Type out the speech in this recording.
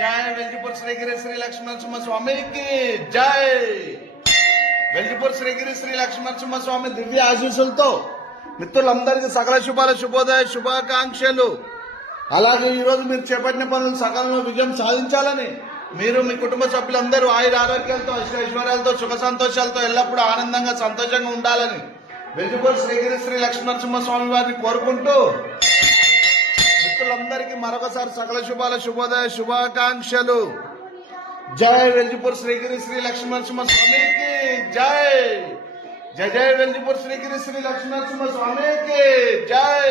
జై వెల్జిపూర్ శ్రీగిరి శ్రీ లక్ష్మీనరసింహ స్వామికి జై. వెల్జిపూర్ శ్రీగిరి శ్రీ లక్ష్మీనరసింహ స్వామి దివ్య ఆశీస్సులతో మిత్రులందరికీ సకల శుభాల శుభోదయ శుభాకాంక్షలు. అలాగే ఈ రోజు మీరు చేపట్టిన పనులు సకాలంలో విజయం సాధించాలని, మీరు మీ కుటుంబ సభ్యులందరూ ఆయుర ఆరోగ్యాలతో ఐశ్వర్యాలతో సుఖ సంతోషాలతో ఎల్లప్పుడూ ఆనందంగా సంతోషంగా ఉండాలని వెల్జిపూర్ శ్రీగిరి శ్రీ లక్ష్మీనరసింహ స్వామి వారిని కోరుకుంటూ మిత్రులందరికీ మరొకసారి సకల శుభాల శుభోదయ శుభాకాంక్షలు. జై వెల్జిపూర్ శ్రీగిరి శ్రీ లక్ష్మీనరసింహ స్వామికి జై. జై జై వెల్జిపూర్ శ్రీగిరి శ్రీ లక్ష్మీనరసింహ స్వామికి జై.